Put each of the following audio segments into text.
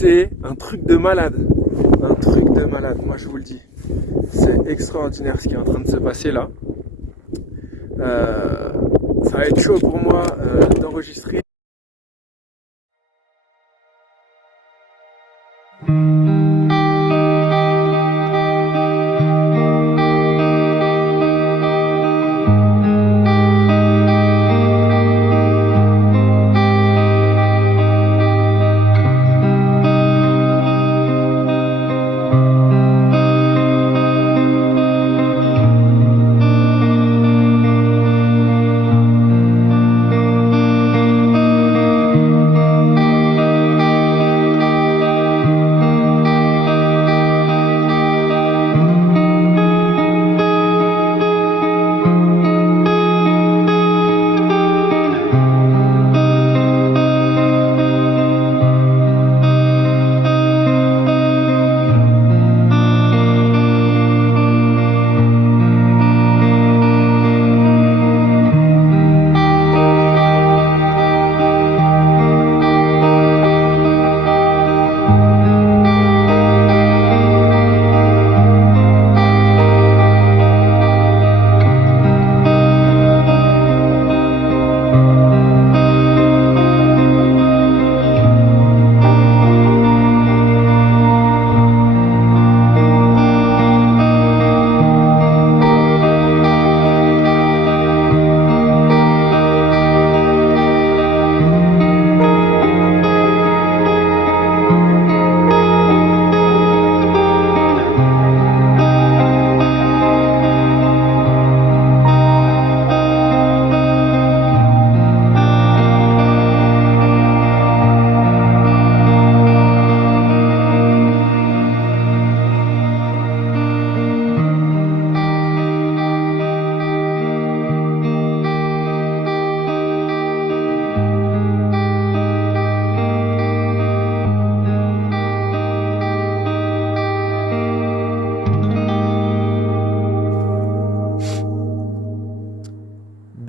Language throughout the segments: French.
C'est un truc de malade. Un truc de malade, moi je vous le dis. C'est extraordinaire ce qui est en train de se passer là. Ça va être chaud pour moi d'enregistrer.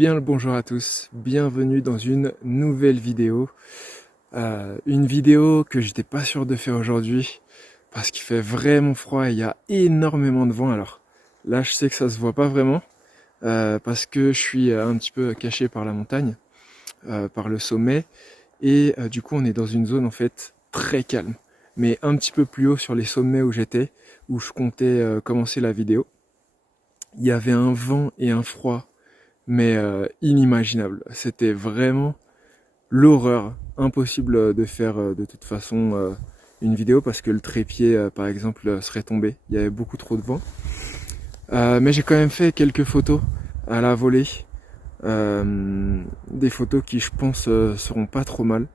Bien le bonjour à tous, bienvenue dans une nouvelle vidéo. Une vidéo que j'étais pas sûr de faire aujourd'hui parce qu'il fait vraiment froid et il y a énormément de vent. Alors là je sais que ça se voit pas vraiment parce que je suis un petit peu caché par la montagne, par le sommet et du coup on est dans une zone en fait très calme. Mais un petit peu plus haut sur les sommets où j'étais, où je comptais commencer la vidéo, il y avait un vent et un froid mais inimaginable. C'était vraiment l'horreur. Impossible de faire de toute façon une vidéo parce que le trépied par exemple serait tombé. Il y avait beaucoup trop de vent. Mais j'ai quand même fait quelques photos à la volée. Des photos qui je pense seront pas trop mal.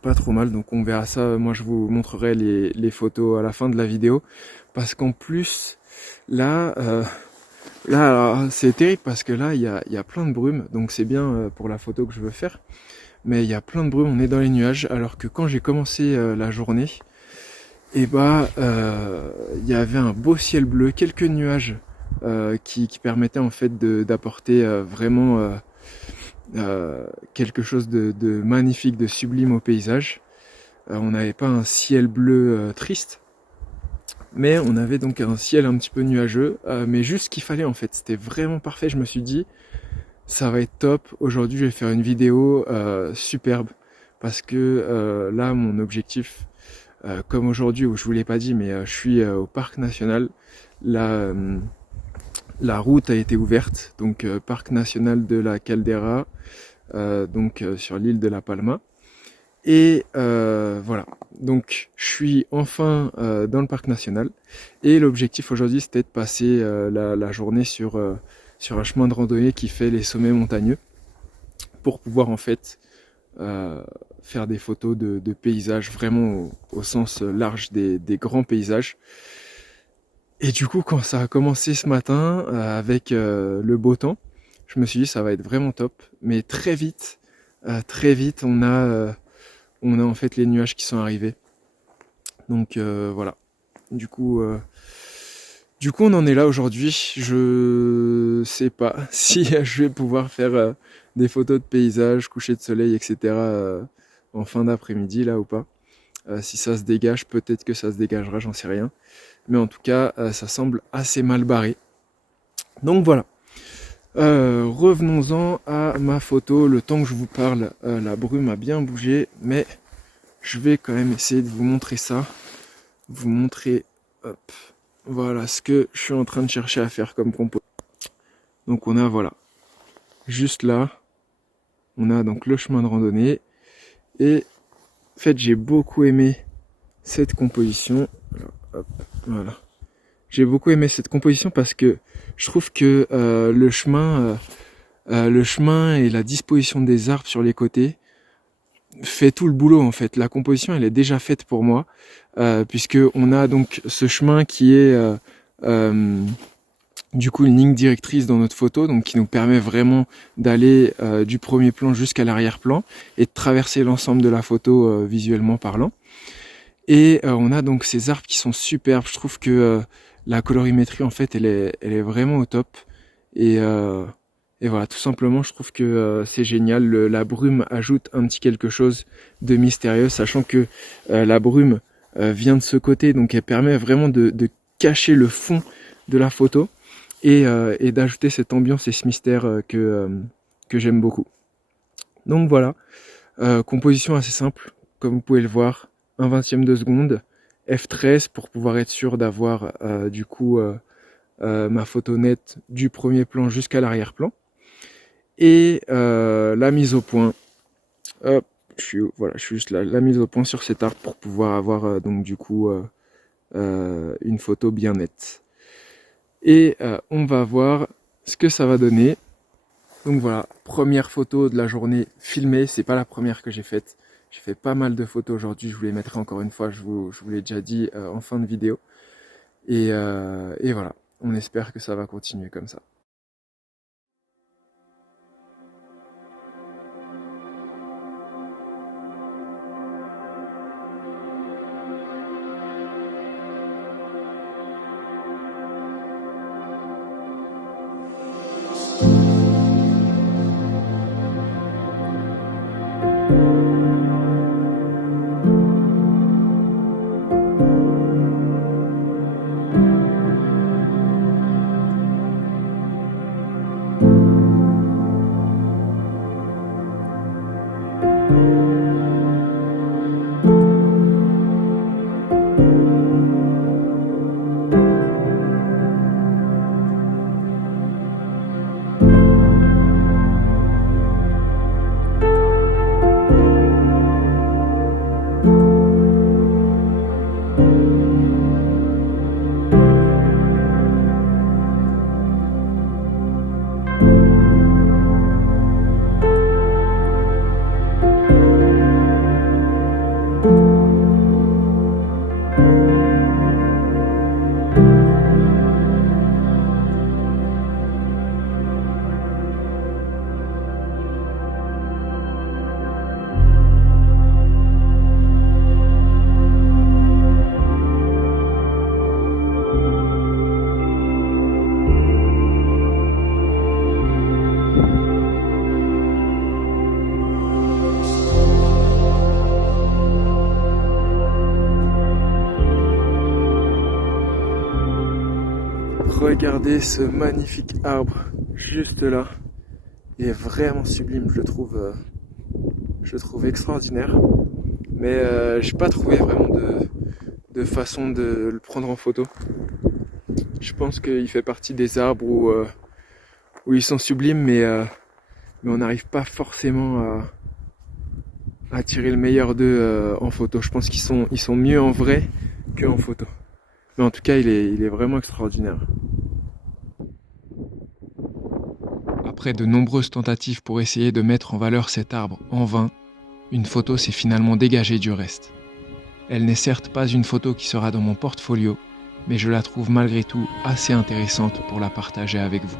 Pas trop mal, donc on verra ça. Moi je vous montrerai les photos à la fin de la vidéo. Parce qu'en plus, là... Là, c'est terrible parce que là, il y a plein de brume, donc c'est bien pour la photo que je veux faire. Mais il y a plein de brume, on est dans les nuages, alors que quand j'ai commencé la journée, et il y avait un beau ciel bleu, quelques nuages qui permettaient en fait d'apporter vraiment quelque chose de magnifique, de sublime au paysage. On n'avait pas un ciel bleu triste. Mais on avait donc un ciel un petit peu nuageux, mais juste ce qu'il fallait en fait, c'était vraiment parfait. Je me suis dit, ça va être top, aujourd'hui je vais faire une vidéo superbe, parce que là mon objectif, comme aujourd'hui où je vous l'ai pas dit, mais je suis au parc national, la route a été ouverte, donc parc national de la Caldera, sur l'île de La Palma. Et voilà, donc je suis enfin dans le parc national et l'objectif aujourd'hui c'était de passer la journée sur un chemin de randonnée qui fait les sommets montagneux pour pouvoir en fait faire des photos de paysages vraiment au sens large des grands paysages. Et du coup quand ça a commencé ce matin avec le beau temps, je me suis dit ça va être vraiment top, mais très vite on a en fait les nuages qui sont arrivés. Donc voilà. Du coup, on en est là aujourd'hui. Je sais pas si je vais pouvoir faire des photos de paysages, coucher de soleil, etc. En fin d'après-midi là ou pas. Si ça se dégage, peut-être que ça se dégagera, j'en sais rien. Mais en tout cas, ça semble assez mal barré. Donc voilà. Revenons-en à ma photo. Le temps que je vous parle, la brume a bien bougé, mais je vais quand même essayer de vous montrer ça. Vous montrer, hop, voilà ce que je suis en train de chercher à faire comme compo. Donc on a, voilà, juste là, on a donc le chemin de randonnée. Et en fait, j'ai beaucoup aimé cette composition. Alors, hop, voilà. J'ai beaucoup aimé cette composition parce que je trouve que le chemin et la disposition des arbres sur les côtés fait tout le boulot en fait. La composition elle est déjà faite pour moi puisque on a donc ce chemin qui est du coup une ligne directrice dans notre photo, donc qui nous permet vraiment d'aller du premier plan jusqu'à l'arrière-plan et de traverser l'ensemble de la photo visuellement parlant. Et on a donc ces arbres qui sont superbes. Je trouve que la colorimétrie en fait elle est vraiment au top. Et voilà, tout simplement, je trouve que c'est génial. La brume ajoute un petit quelque chose de mystérieux, sachant que la brume vient de ce côté, donc elle permet vraiment de cacher le fond de la photo et d'ajouter cette ambiance et ce mystère que j'aime beaucoup. Donc voilà, composition assez simple, comme vous pouvez le voir, 1/20 de seconde, f13 pour pouvoir être sûr d'avoir du coup ma photo nette du premier plan jusqu'à l'arrière-plan. Et la mise au point, hop, je suis juste là, la mise au point sur cet arbre pour pouvoir avoir donc du coup une photo bien nette. Et on va voir ce que ça va donner. Donc voilà, première photo de la journée filmée, c'est pas la première que j'ai faite. J'ai fait pas mal de photos aujourd'hui, je vous les mettrai encore une fois, je vous l'ai déjà dit en fin de vidéo. Et voilà, on espère que ça va continuer comme ça. Regardez ce magnifique arbre juste là. Il est vraiment sublime, je le trouve extraordinaire. Mais j'ai pas trouvé vraiment de façon de le prendre en photo. Je pense qu'il fait partie des arbres où ils sont sublimes, mais on n'arrive pas forcément à tirer le meilleur d'eux en photo. Je pense ils sont mieux en vrai qu'en photo. Mais en tout cas, il est vraiment extraordinaire. Après de nombreuses tentatives pour essayer de mettre en valeur cet arbre en vain, une photo s'est finalement dégagée du reste. Elle n'est certes pas une photo qui sera dans mon portfolio, mais je la trouve malgré tout assez intéressante pour la partager avec vous.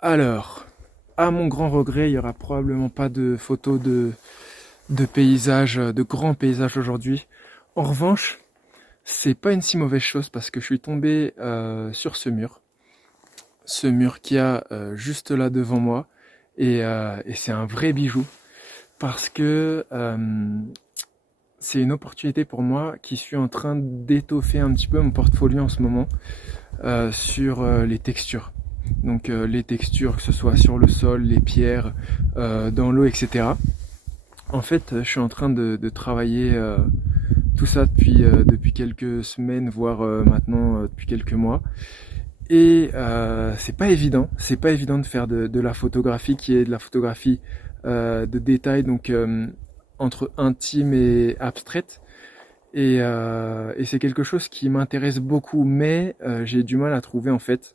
Alors, à mon grand regret, il y aura probablement pas de photos de paysages, de grands paysages aujourd'hui. En revanche, c'est pas une si mauvaise chose parce que je suis tombé sur ce mur qui a juste là devant moi, et c'est un vrai bijou parce que c'est une opportunité pour moi qui suis en train d'étoffer un petit peu mon portfolio en ce moment sur les textures. Donc les textures, que ce soit sur le sol, les pierres, dans l'eau, etc. En fait, je suis en train de travailler tout ça depuis quelques semaines, voire maintenant depuis quelques mois. Et c'est pas évident de faire de la photographie qui est de la photographie de détail, donc entre intime et abstraite. Et c'est quelque chose qui m'intéresse beaucoup, mais j'ai du mal à trouver en fait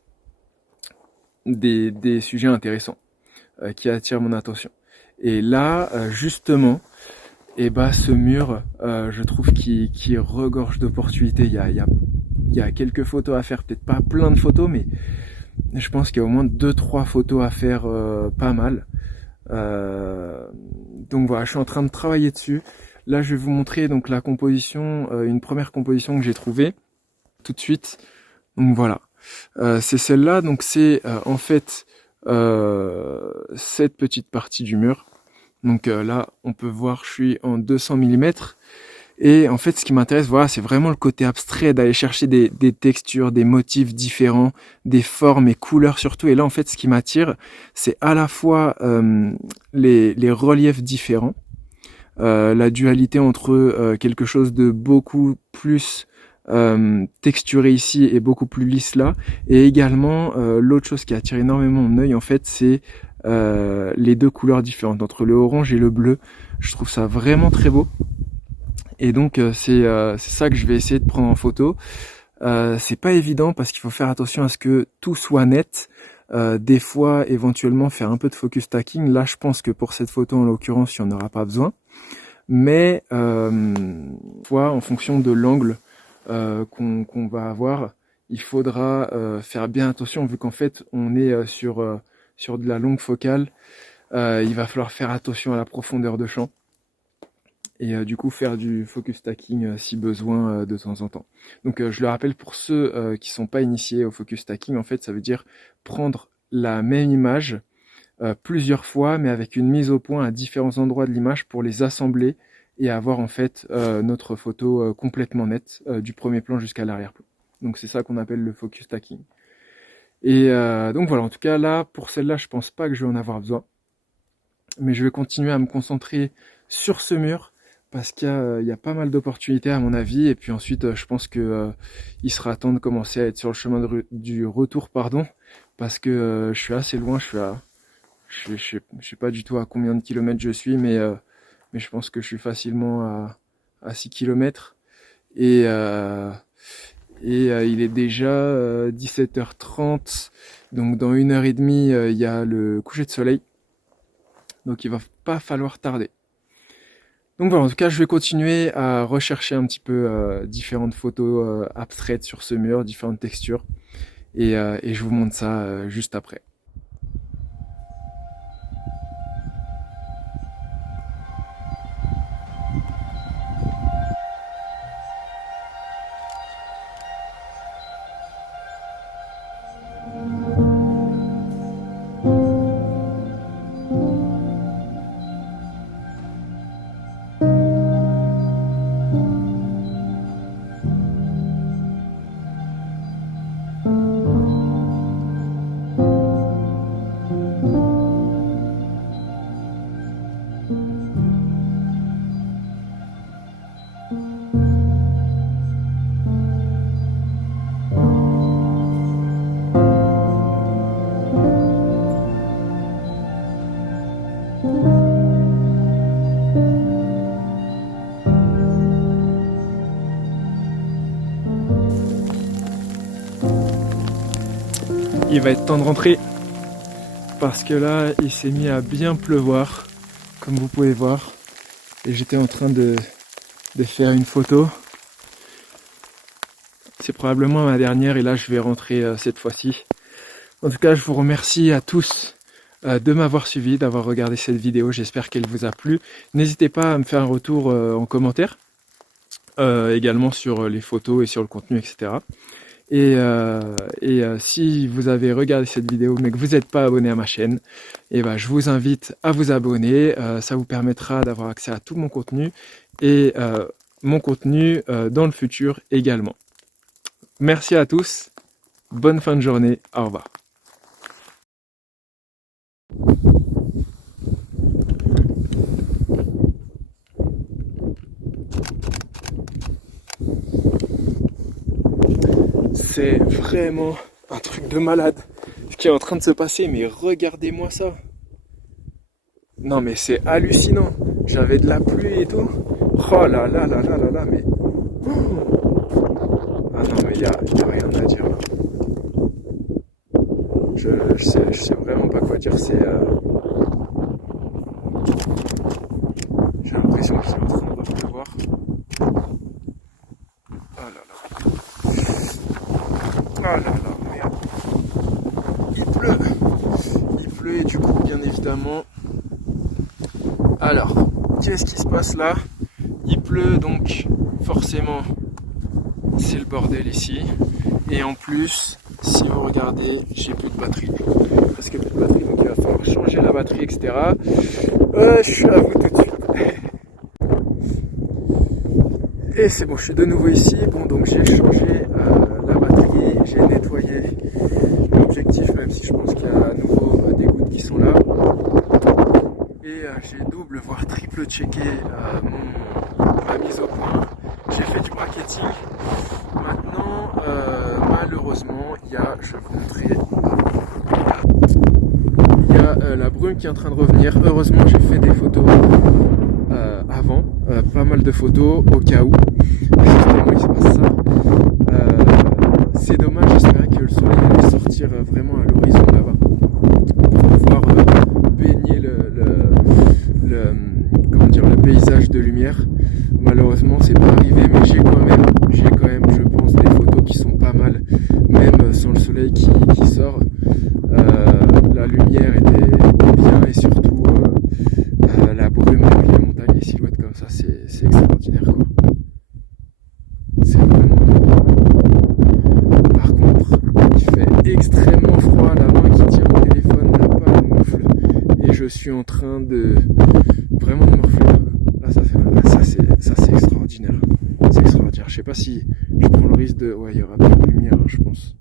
des sujets intéressants qui attirent mon attention. Et là, justement, et bah ce mur, je trouve qu'il regorge d'opportunités. Il y a quelques photos à faire, peut-être pas plein de photos, mais je pense qu'il y a au moins 2-3 photos à faire, pas mal. Donc voilà, je suis en train de travailler dessus. Là, je vais vous montrer donc la composition, une première composition que j'ai trouvée tout de suite. Donc voilà, c'est celle-là. Donc c'est en fait cette petite partie du mur. Donc là, on peut voir, je suis en 200 mm. Et en fait, ce qui m'intéresse, voilà, c'est vraiment le côté abstrait, d'aller chercher des textures, des motifs différents, des formes et couleurs surtout. Et là, en fait, ce qui m'attire, c'est à la fois les reliefs différents, la dualité entre quelque chose de beaucoup plus texturé ici et beaucoup plus lisse là. Et également, l'autre chose qui attire énormément mon œil, en fait, c'est les deux couleurs différentes, entre le orange et le bleu. Je trouve ça vraiment très beau. Et donc c'est ça que je vais essayer de prendre en photo. C'est pas évident parce qu'il faut faire attention à ce que tout soit net. Des fois, éventuellement, faire un peu de focus stacking. Là, je pense que pour cette photo, en l'occurrence, il n'y en aura pas besoin. Mais en fonction de l'angle qu'on va avoir, il faudra faire bien attention vu qu'en fait, on est sur de la longue focale. Il va falloir faire attention à la profondeur de champ. Et du coup faire du focus stacking si besoin de temps en temps. Donc je le rappelle pour ceux qui sont pas initiés au focus stacking, en fait ça veut dire prendre la même image plusieurs fois mais avec une mise au point à différents endroits de l'image pour les assembler et avoir en fait notre photo complètement nette du premier plan jusqu'à l'arrière-plan. Donc c'est ça qu'on appelle le focus stacking. Et donc voilà, en tout cas là pour celle-là je pense pas que je vais en avoir besoin, mais je vais continuer à me concentrer sur ce mur parce qu'il y a pas mal d'opportunités à mon avis, et puis ensuite je pense que il sera temps de commencer à être sur le chemin du retour, pardon, parce que je suis assez loin, je sais pas du tout à combien de kilomètres je suis, mais je pense que je suis facilement à 6 kilomètres, et il est déjà 17h30, donc dans 1h30 il y a le coucher de soleil, donc il va pas falloir tarder. Donc voilà, en tout cas, je vais continuer à rechercher un petit peu différentes photos abstraites sur ce mur, différentes textures, et je vous montre ça juste après. Il va être temps de rentrer parce que là il s'est mis à bien pleuvoir comme vous pouvez voir, et j'étais en train de faire une photo. C'est probablement ma dernière et là je vais rentrer cette fois-ci. En tout cas, je vous remercie à tous de m'avoir suivi, d'avoir regardé cette vidéo. J'espère qu'elle vous a plu. N'hésitez pas à me faire un retour en commentaire, également sur les photos et sur le contenu, etc. Et si vous avez regardé cette vidéo mais que vous n'êtes pas abonné à ma chaîne, je vous invite à vous abonner. Ça vous permettra d'avoir accès à tout mon contenu et mon contenu dans le futur également. Merci à tous, bonne fin de journée, au revoir. C'est vraiment un truc de malade ce qui est en train de se passer, mais regardez-moi ça. Non mais c'est hallucinant. J'avais de la pluie et tout. Oh là là là là là là, mais... Ah non mais y a rien à dire là. Je sais vraiment pas quoi dire, c'est... J'ai l'impression qu'il est en train de pleuvoir. Oh là là. Oh là là, merde. Il pleut et du coup, bien évidemment... Alors, qu'est-ce qui se passe là? Il pleut, donc forcément, c'est le bordel ici. Et en plus, si vous regardez, j'ai plus de batterie. Parce que plus de batterie, donc il va falloir changer la batterie, etc. Je suis à vous tout de suite. Et c'est bon, je suis de nouveau ici. Bon, donc j'ai changé la batterie, j'ai nettoyé l'objectif, même si je pense qu'il y a à nouveau des gouttes qui sont là. Et j'ai double, voire triple checké ma mise au point. J'ai fait du bracketing. Maintenant, malheureusement, il y a, je vais vous montrer, il y a la brume qui est en train de revenir. Heureusement, j'ai fait des photos avant, pas mal de photos au cas où. Justement, il se passe ça. C'est dommage, j'espérais que le soleil allait sortir vraiment à l'horizon là-bas pour pouvoir baigner comment dire, le paysage de lumière. Malheureusement, c'est pas arrivé, mais j'ai quand même, je pense, des photos qui sont pas mal, même sans le soleil qui sort. La lumière était bien et surtout la brume avec les montagnes, les silhouettes comme ça, c'est extraordinaire quoi. C'est vraiment beau. Par contre, il fait extrêmement froid. La main qui tient le téléphone n'a pas de moufle et je suis en train de vraiment de me refléter. Là, ça c'est extraordinaire. C'est extraordinaire. Je sais pas si je prends le risque de... Ouais, il y aura pas de lumière, hein, je pense.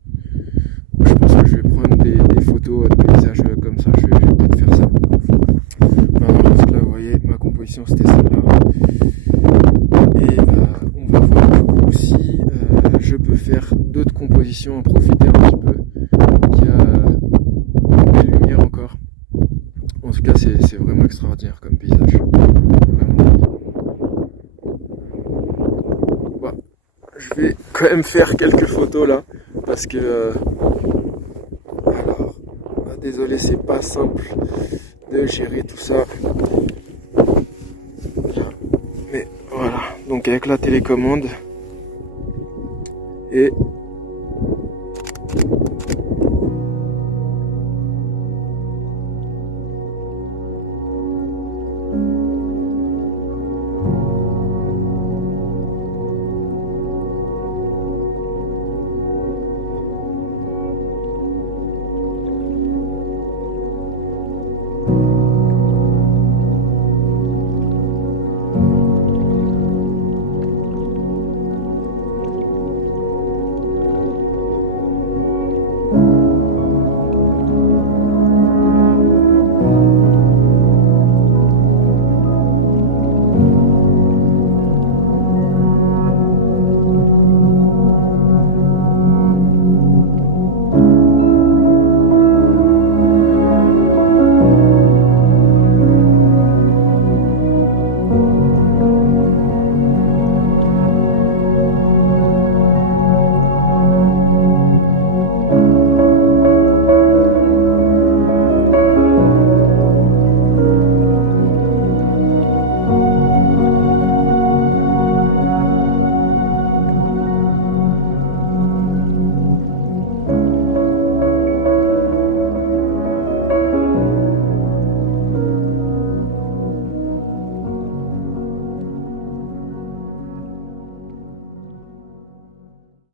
Je pense que je vais prendre des photos de paysages comme ça. Je vais peut-être faire ça. Voilà, donc là, vous voyez, ma composition c'était celle-là. Et on va voir du coup si je peux faire d'autres compositions, en profiter un petit peu. Il y a une belle lumière encore. En tout cas, c'est vraiment extraordinaire comme paysage. Vraiment. Bon, je vais quand même faire quelques photos là, parce que... alors, désolé, c'est pas simple de gérer tout ça. Mais voilà, donc avec la télécommande et